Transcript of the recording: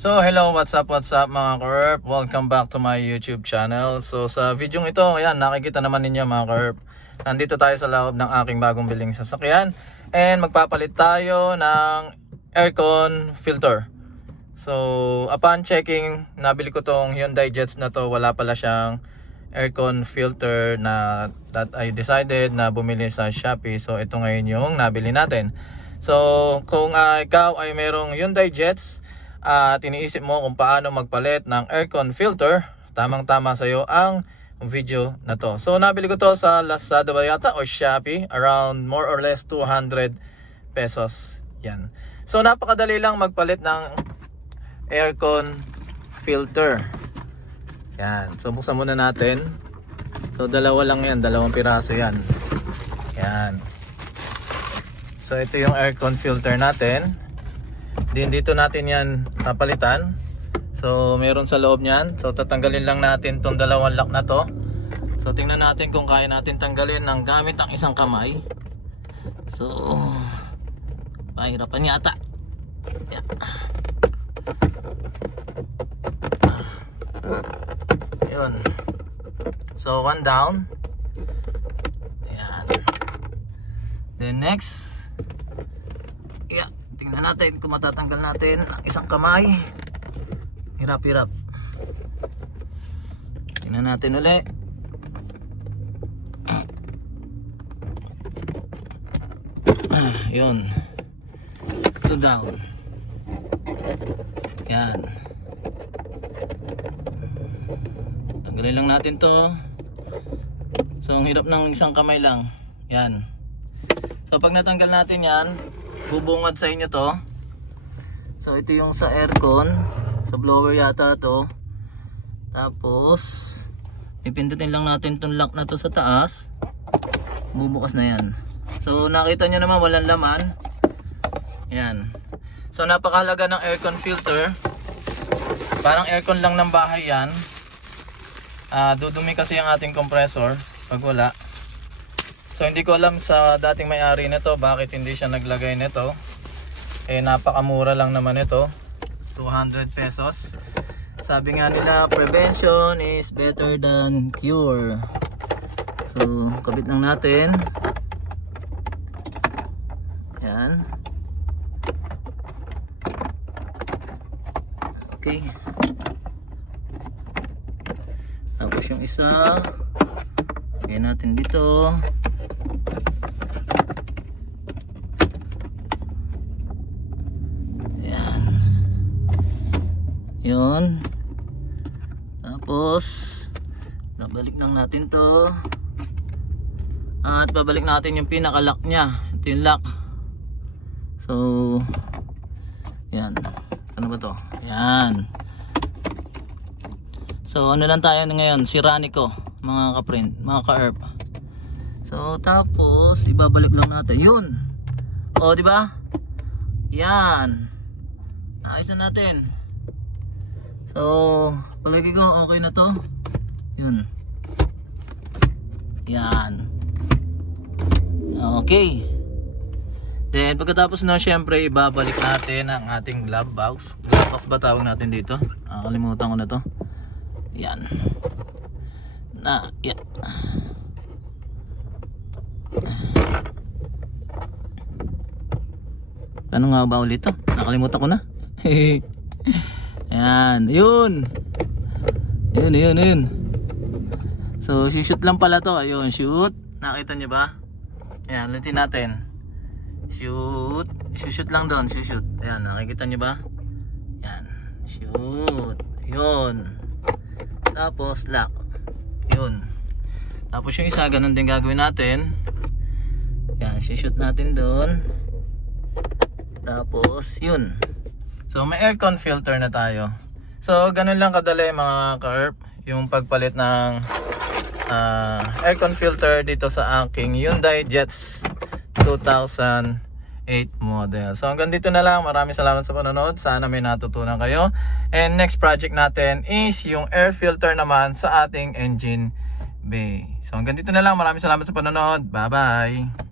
So hello, what's up mga ka-herp? Welcome back to my YouTube channel. So sa video ito, ayan, nakikita naman ninyo mga ka-herp, nandito tayo sa loob ng aking bagong biling sasakyan and magpapalit tayo ng aircon filter. So upon checking, nabili ko tong Hyundai Jetz na to, wala pala siyang aircon filter na that I decided na bumili sa Shopee. So ito ngayon yung nabili natin. So kung ikaw ay merong Hyundai Jetz at iniisip mo kung paano magpalit ng aircon filter, tamang-tama sa iyo ang video na to. So nabili ko to sa Lazada ba yata o Shopee, around more or less 200 pesos. Yan. So napakadali lang magpalit ng aircon filter. Yan. So buksan muna natin. So dalawa lang yan, dalawang piraso yan. Yan. So ito yung aircon filter natin. Dito natin yan papalitan. So meron sa loob niyan. So tatanggalin lang natin tong dalawang lock na to. So tingnan natin kung kaya natin tanggalin ng gamit ang isang kamay. So pahirapan yata. Yeah. Yun. So one down. Ayan. Then next, yeah, tingnan natin kung matatanggal natin ang isang kamay. Hirap-hirap. Tingnan natin ulit. Yun. 2 down. Yan. Tanggalin lang natin to. So ang hirap ng isang kamay lang. Yan. So pag natanggal natin yan, bubungad sa inyo to. So ito yung sa aircon, sa blower yata to. Tapos ipindutin lang natin tong lock na to sa taas. Bubukas na yan. So nakita nyo naman walang laman. Yan. So napakahalaga ng aircon filter. Parang aircon lang ng bahay yan. Dudumi kasi ang ating compressor pag wala. So hindi ko alam sa dating may-ari nito bakit hindi siya naglagay nito. Eh napakamura lang naman ito. 200 pesos. Sabi nga nila prevention is better than cure. So kabit lang natin. Yan. Okay. Tapos yung isa, lagyan natin dito. Yan. Yun. Tapos babalik lang natin to. At babalik natin yung pinaka-lock nya. Ito yung lock. So yan. Ano ba to? Yan. So ano lang tayo ngayon, Siranico mga ka-print, mga ka-herp. So tapos ibabalik lang natin 'yun. Oh, di ba? Yan. Ayos na natin. So palagi ko okay na 'to. 'Yun. Yan. Okay. Then pagkatapos na, syempre ibabalik natin ang ating glove box. Glove box ba tawag natin dito? Nakalimutan ko na 'to. Yan. Yan. Ano nga ba ulit to? Nakalimutan ko na. Yan. Yun. Yun. So, shoot lang pala to. Ayun, shoot. Nakita nyo ba? Yan, ulitin natin. Shoot. Shoot lang doon. Shoot. Ayan, nakikita nyo ba? Yan. Shoot. Yun. Tapos lock. Yun. Tapos yung isa ganun din gagawin natin. Yan, shoot natin doon. Tapos yun. So may aircon filter na tayo. So ganun lang kadali mga ka-herp yung pagpalit ng aircon filter dito sa aking Hyundai Jetz 2008 model. So hanggang dito na lang. Maraming salamat sa panonood. Sana may natutunan kayo. And next project natin is yung air filter naman sa ating engine bay. So hanggang dito na lang. Maraming salamat sa panonood. Bye bye.